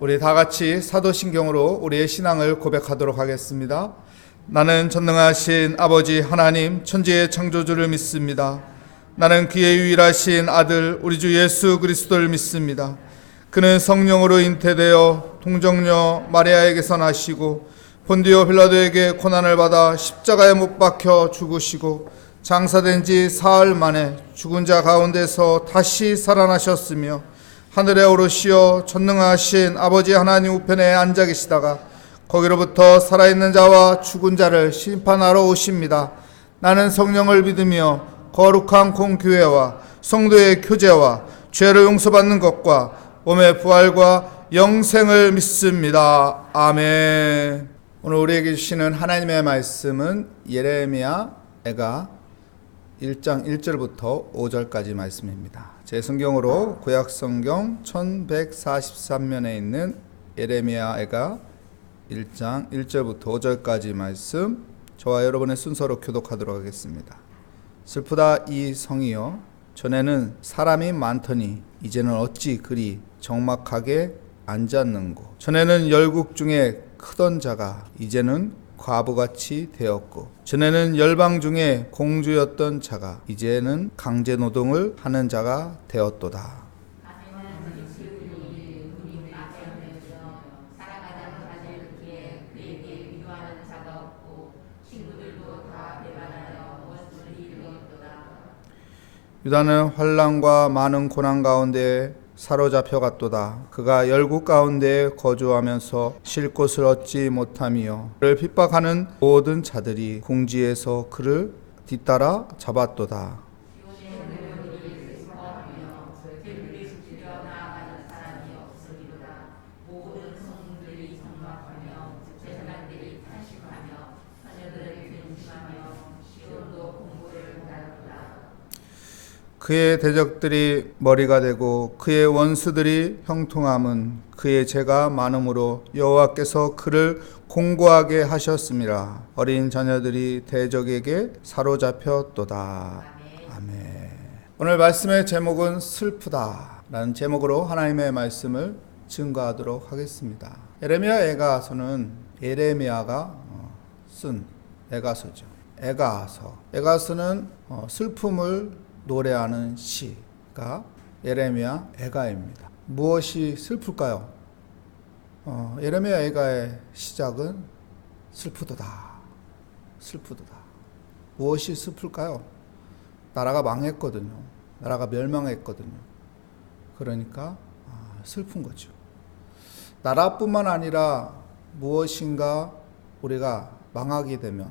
우리 다 같이 사도신경으로 우리의 신앙을 고백하도록 하겠습니다. 나는 전능하신 아버지 하나님 천지의 창조주를 믿습니다. 나는 그의 유일하신 아들 우리 주 예수 그리스도를 믿습니다. 그는 성령으로 잉태되어 동정녀 마리아에게서 나시고 본디오 빌라도에게 고난을 받아 십자가에 못 박혀 죽으시고 장사된 지 사흘 만에 죽은 자 가운데서 다시 살아나셨으며 하늘에 오르시어 전능하신 아버지 하나님 우편에 앉아 계시다가 거기로부터 살아있는 자와 죽은 자를 심판하러 오십니다. 나는 성령을 믿으며 거룩한 공교회와 성도의 교제와 죄를 용서받는 것과 몸의 부활과 영생을 믿습니다. 아멘. 오늘 우리에게 주시는 하나님의 말씀은 예레미야 애가 1장 1절부터 5절까지 말씀입니다. 제 성경으로 구약성경 1143면에 있는 예레미야 애가 1장 1절부터 5절까지 말씀, 저와 여러분의 순서로 교독하도록 하겠습니다. 슬프다 이 성이여, 전에는 사람이 많더니 이제는 어찌 그리 적막하게 앉았는고. 전에는 열국 중에 크던 자가 이제는 과부같이 되었고, 전에는 열방 중에 공주였던 자가 이제는 강제 노동을 하는 자가 되었도다. 유다는 환난과 많은 고난 가운데 사로잡혀 갔도다. 그가 열국 가운데 거주하면서 쉴 곳을 얻지 못하며 그를 핍박하는 모든 자들이 궁지에서 그를 뒤따라 잡았도다. 그의 대적들이 머리가 되고 그의 원수들이 형통함은 그의 죄가 많음으로 여호와께서 그를 공고하게 하셨습니다. 어린 자녀들이 대적에게 사로잡혔도다. 아멘. 오늘 말씀의 제목은 슬프다라는 제목으로 하나님의 말씀을 증거하도록 하겠습니다. 예레미야 애가서는 예레미야가 쓴 애가서죠. 애가서는 슬픔을 노래하는 시가 예레미야 애가입니다. 무엇이 슬플까요? 예레미야 애가의 시작은 슬프도다. 무엇이 슬플까요? 나라가 망했거든요. 나라가 멸망했거든요. 그러니까 슬픈 거죠. 나라뿐만 아니라 무엇인가 우리가 망하게 되면,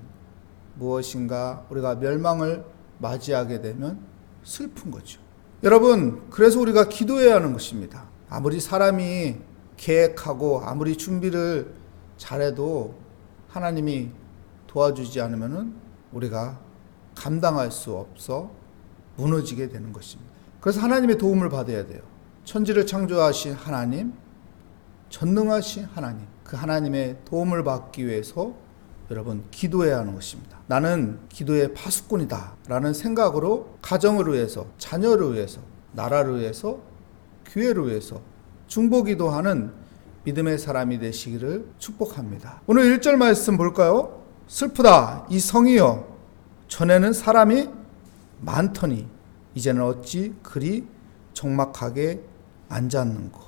무엇인가 우리가 멸망을 맞이하게 되면 슬픈 거죠. 여러분, 그래서 우리가 기도해야 하는 것입니다. 아무리 사람이 계획하고 아무리 준비를 잘해도 하나님이 도와주지 않으면 우리가 감당할 수 없어 무너지게 되는 것입니다. 그래서 하나님의 도움을 받아야 돼요. 천지를 창조하신 하나님, 전능하신 하나님, 그 하나님의 도움을 받기 위해서 여러분 기도해야 하는 것입니다. 나는 기도의 파수꾼이다 라는 생각으로 가정을 위해서, 자녀를 위해서, 나라를 위해서, 교회를 위해서 중보기도하는 믿음의 사람이 되시기를 축복합니다. 오늘 1절 말씀 볼까요? 슬프다 이 성이여, 전에는 사람이 많더니 이제는 어찌 그리 적막하게 앉았는고.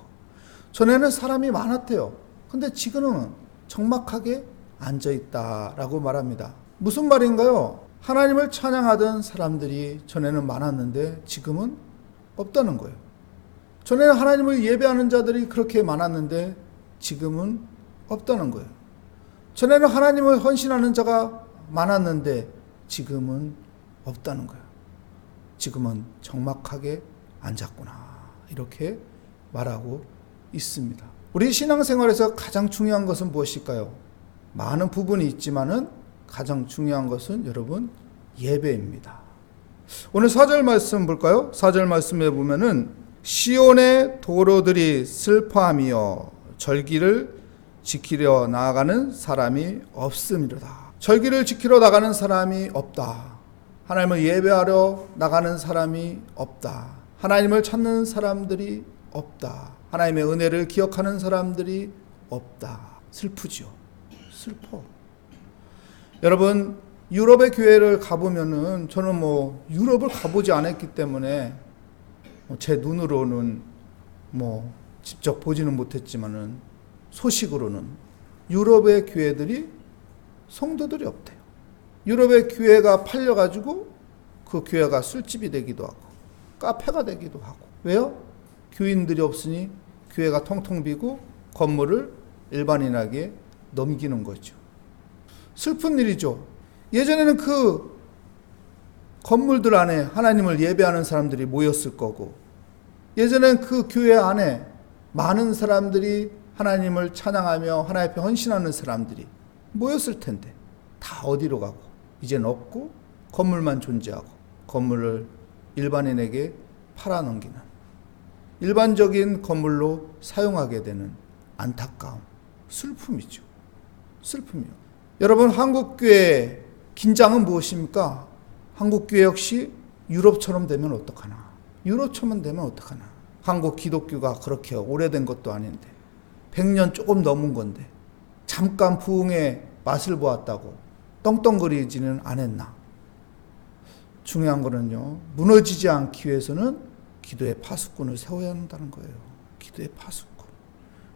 전에는 사람이 많았대요. 근데 지금은 적막하게 앉아있다라고 말합니다. 무슨 말인가요? 하나님을 찬양하던 사람들이 전에는 많았는데 지금은 없다는 거예요. 전에는 하나님을 예배하는 자들이 그렇게 많았는데 지금은 없다는 거예요. 전에는 하나님을 헌신하는 자가 많았는데 지금은 없다는 거예요. 지금은 적막하게 앉았구나, 이렇게 말하고 있습니다. 우리 신앙생활에서 가장 중요한 것은 무엇일까요? 많은 부분이 있지만은 가장 중요한 것은 여러분 예배입니다. 오늘 4절 말씀 볼까요? 4절 말씀에 보면은 시온의 도로들이 슬퍼하며 절기를 지키려 나아가는 사람이 없음이로다. 절기를 지키러 나가는 사람이 없다. 하나님을 예배하러 나가는 사람이 없다. 하나님을 찾는 사람들이 없다. 하나님의 은혜를 기억하는 사람들이 없다. 슬프죠. 슬퍼. 여러분, 유럽의 교회를 가보면은, 저는 유럽을 가보지 않았기 때문에 제 눈으로는 직접 보지는 못했지만은 소식으로는 유럽의 교회들이 성도들이 없대요. 유럽의 교회가 팔려가지고 그 교회가 술집이 되기도 하고 카페가 되기도 하고. 왜요? 교인들이 없으니 교회가 텅텅 비고 건물을 일반인에게 넘기는 거죠. 슬픈 일이죠. 예전에는 그 건물들 안에 하나님을 예배하는 사람들이 모였을 거고, 예전엔 그 교회 안에 많은 사람들이 하나님을 찬양하며 하나님 앞에 헌신하는 사람들이 모였을 텐데 다 어디로 가고 이제는 없고 건물만 존재하고 건물을 일반인에게 팔아넘기는, 일반적인 건물로 사용하게 되는 안타까움, 슬픔이죠. 슬픔이요. 여러분, 한국교회의 긴장은 무엇입니까? 한국교회 역시 유럽처럼 되면 어떡하나. 유럽처럼 되면 어떡하나. 한국 기독교가 그렇게 오래된 것도 아닌데 100년 조금 넘은 건데 잠깐 부흥의 맛을 보았다고 떵떵거리지는 않았나. 중요한 거는요, 무너지지 않기 위해서는 기도의 파수꾼을 세워야 한다는 거예요. 기도의 파수꾼.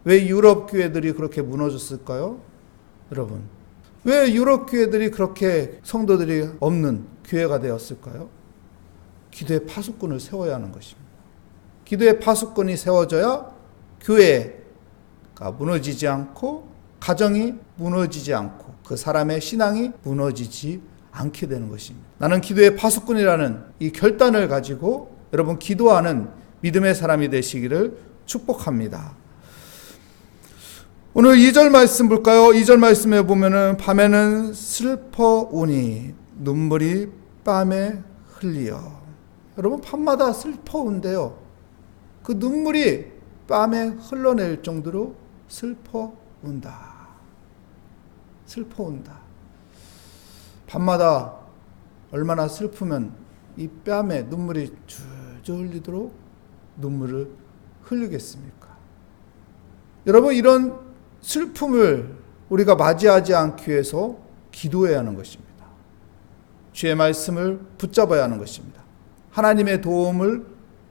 왜 유럽 교회들이 그렇게 무너졌을까요? 여러분, 왜 유럽 교회들이 그렇게 성도들이 없는 교회가 되었을까요? 기도의 파수꾼을 세워야 하는 것입니다. 기도의 파수꾼이 세워져야 교회가 무너지지 않고 가정이 무너지지 않고 그 사람의 신앙이 무너지지 않게 되는 것입니다. 나는 기도의 파수꾼이라는 이 결단을 가지고 여러분 기도하는 믿음의 사람이 되시기를 축복합니다. 오늘 2절 말씀 볼까요? 2절 말씀에 보면은 밤에는 슬퍼우니 눈물이 밤에 흘리어. 여러분, 밤마다 슬퍼운데요, 그 눈물이 밤에 흘러낼 정도로 슬퍼운다. 슬퍼운다. 밤마다 얼마나 슬프면 이 뺨에 눈물이 줄줄 흘리도록 눈물을 흘리겠습니까? 여러분, 이런 슬픔을 우리가 맞이하지 않기 위해서 기도해야 하는 것입니다. 주의 말씀을 붙잡아야 하는 것입니다. 하나님의 도움을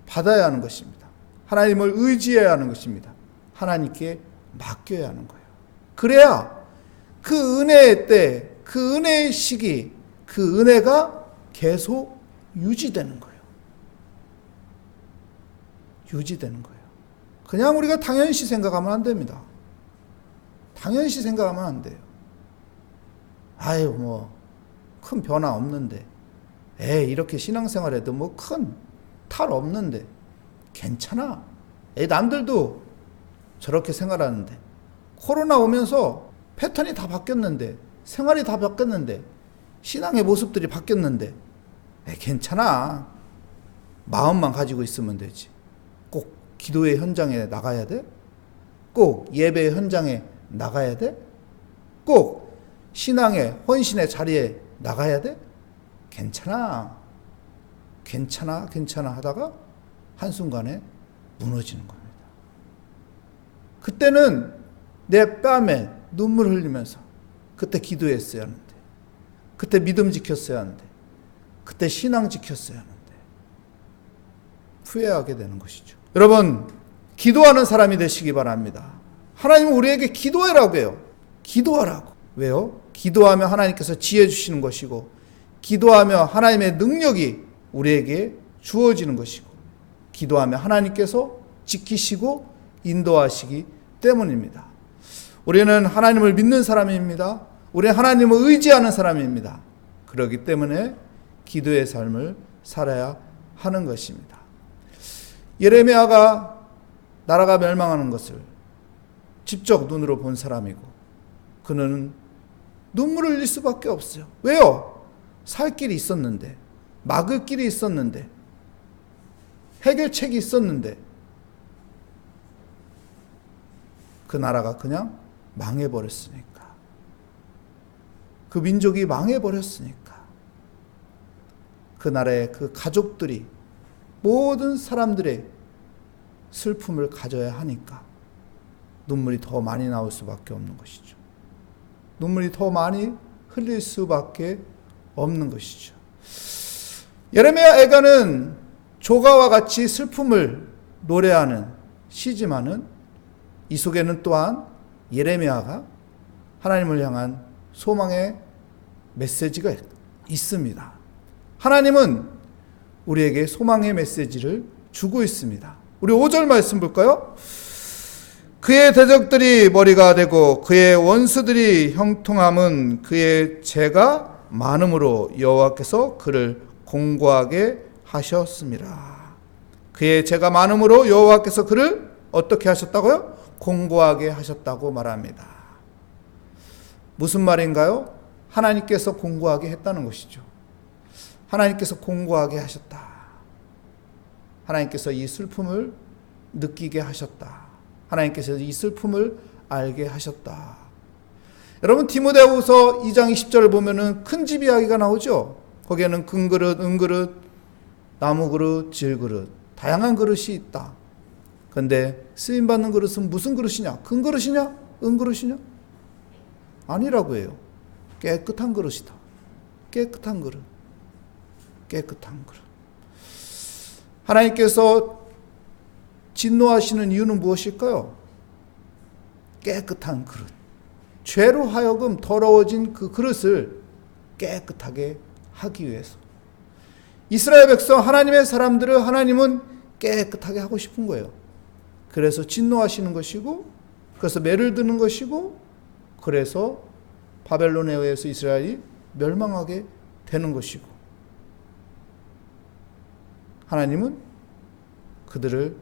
받아야 하는 것입니다. 하나님을 의지해야 하는 것입니다. 하나님께 맡겨야 하는 거예요. 그래야 그 은혜의 때, 그 은혜의 시기, 그 은혜가 계속 유지되는 거예요. 유지되는 거예요. 그냥 우리가 당연시 생각하면 안 됩니다. 당연시 생각하면 안 돼요. 아유, 큰 변화 없는데, 이렇게 신앙생활해도 큰 탈 없는데, 괜찮아. 남들도 저렇게 생활하는데, 코로나 오면서 패턴이 다 바뀌었는데, 생활이 다 바뀌었는데, 신앙의 모습들이 바뀌었는데, 괜찮아. 마음만 가지고 있으면 되지. 꼭 기도의 현장에 나가야 돼? 꼭 예배의 현장에 나가야 돼? 꼭 신앙의 헌신의 자리에 나가야 돼? 괜찮아. 괜찮아. 괜찮아 하다가 한순간에 무너지는 겁니다. 그때는 내 뺨에 눈물 흘리면서 그때 기도했어야 하는데, 그때 믿음 지켰어야 하는데, 그때 신앙 지켰어야 하는데 후회하게 되는 것이죠. 여러분, 기도하는 사람이 되시기 바랍니다. 하나님은 우리에게 기도하라고 해요. 기도하라고. 왜요? 기도하면 하나님께서 지혜 주시는 것이고, 기도하며 하나님의 능력이 우리에게 주어지는 것이고, 기도하며 하나님께서 지키시고 인도하시기 때문입니다. 우리는 하나님을 믿는 사람입니다. 우리는 하나님을 의지하는 사람입니다. 그렇기 때문에 기도의 삶을 살아야 하는 것입니다. 예레미야가 나라가 멸망하는 것을 직접 눈으로 본 사람이고, 그는 눈물을 흘릴 수밖에 없어요. 왜요? 살 길이 있었는데, 막을 길이 있었는데, 해결책이 있었는데, 그 나라가 그냥 망해버렸으니까. 그 민족이 망해버렸으니까. 그 나라의 그 가족들이, 모든 사람들의 슬픔을 가져야 하니까 눈물이 더 많이 나올 수밖에 없는 것이죠. 눈물이 더 많이 흘릴 수밖에 없는 것이죠. 예레미야 애가는 조가와 같이 슬픔을 노래하는 시지만은 이 속에는 또한 예레미야가 하나님을 향한 소망의 메시지가 있습니다. 하나님은 우리에게 소망의 메시지를 주고 있습니다. 우리 5절 말씀 볼까요? 그의 대적들이 머리가 되고 그의 원수들이 형통함은 그의 죄가 많음으로 여호와께서 그를 공고하게 하셨습니다. 그의 죄가 많음으로 여호와께서 그를 어떻게 하셨다고요? 공고하게 하셨다고 말합니다. 무슨 말인가요? 하나님께서 공고하게 했다는 것이죠. 하나님께서 공고하게 하셨다. 하나님께서 이 슬픔을 느끼게 하셨다. 하나님께서 이 슬픔을 알게 하셨다. 여러분 디모데후서 2장 20절을 보면은 큰 집 이야기가 나오죠. 거기에는 금그릇, 은그릇, 나무그릇, 질그릇 다양한 그릇이 있다. 그런데 쓰임받는 그릇은 무슨 그릇이냐? 금그릇이냐? 은그릇이냐? 아니라고 해요. 깨끗한 그릇이다. 깨끗한 그릇. 깨끗한 그릇. 하나님께서 진노하시는 이유는 무엇일까요? 깨끗한 그릇. 죄로 하여금 더러워진 그 그릇을 깨끗하게 하기 위해서. 이스라엘 백성 하나님의 사람들을 하나님은 깨끗하게 하고 싶은 거예요. 그래서 진노하시는 것이고, 그래서 매를 드는 것이고, 그래서 바벨론에 의해서 이스라엘이 멸망하게 되는 것이고, 하나님은 그들을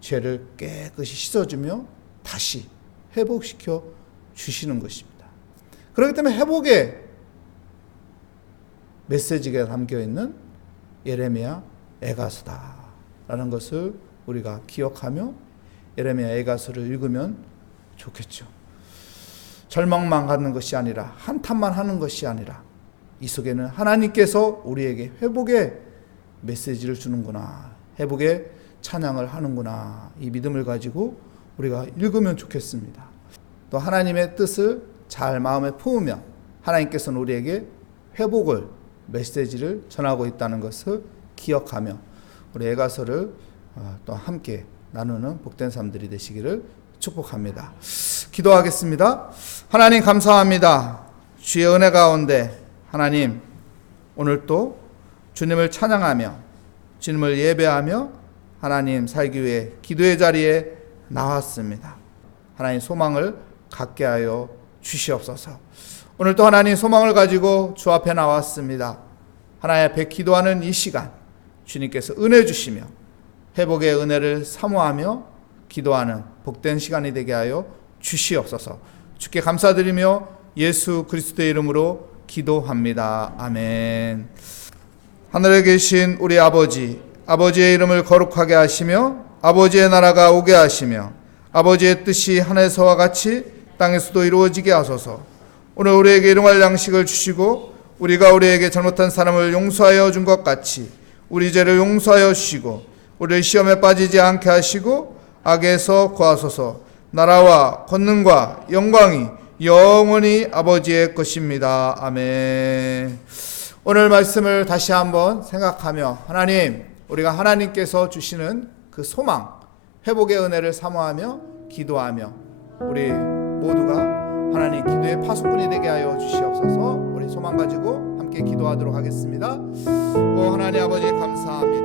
죄를 깨끗이 씻어주며 다시 회복시켜 주시는 것입니다. 그렇기 때문에 회복의 메시지가 담겨있는 예레미야 애가서다라는 것을 우리가 기억하며 예레미야 애가서를 읽으면 좋겠죠. 절망만 갖는 것이 아니라 한탄만 하는 것이 아니라 이 속에는 하나님께서 우리에게 회복의 메시지를 주는구나, 회복의 찬양을 하는구나, 이 믿음을 가지고 우리가 읽으면 좋겠습니다. 또 하나님의 뜻을 잘 마음에 품으며 하나님께서는 우리에게 회복을 메시지를 전하고 있다는 것을 기억하며 우리 애가서를 또 함께 나누는 복된 삶들이 되시기를 축복합니다. 기도하겠습니다. 하나님 감사합니다. 주의 은혜 가운데 하나님 오늘 또 주님을 찬양하며 주님을 예배하며 하나님 살기 위해 기도의 자리에 나왔습니다. 하나님 소망을 갖게 하여 주시옵소서. 오늘 또 하나님 소망을 가지고 주 앞에 나왔습니다. 하나님 앞에 기도하는 이 시간 주님께서 은혜 주시며 회복의 은혜를 사모하며 기도하는 복된 시간이 되게 하여 주시옵소서. 주께 감사드리며 예수 그리스도의 이름으로 기도합니다. 아멘. 하늘에 계신 우리 아버지, 아버지의 이름을 거룩하게 하시며 아버지의 나라가 오게 하시며 아버지의 뜻이 하늘에서와 같이 땅에서도 이루어지게 하소서. 오늘 우리에게 일용할 양식을 주시고 우리가 우리에게 잘못한 사람을 용서하여 준 것 같이 우리 죄를 용서하여 주시고 우리를 시험에 빠지지 않게 하시고 악에서 구하소서. 나라와 권능과 영광이 영원히 아버지의 것입니다. 아멘. 오늘 말씀을 다시 한번 생각하며 하나님, 우리가 하나님께서 주시는 그 소망, 회복의 은혜를 사모하며 기도하며 우리 모두가 하나님 기도의 파수꾼이 되게 하여 주시옵소서. 우리 소망 가지고 함께 기도하도록 하겠습니다. 하나님 아버지 감사합니다.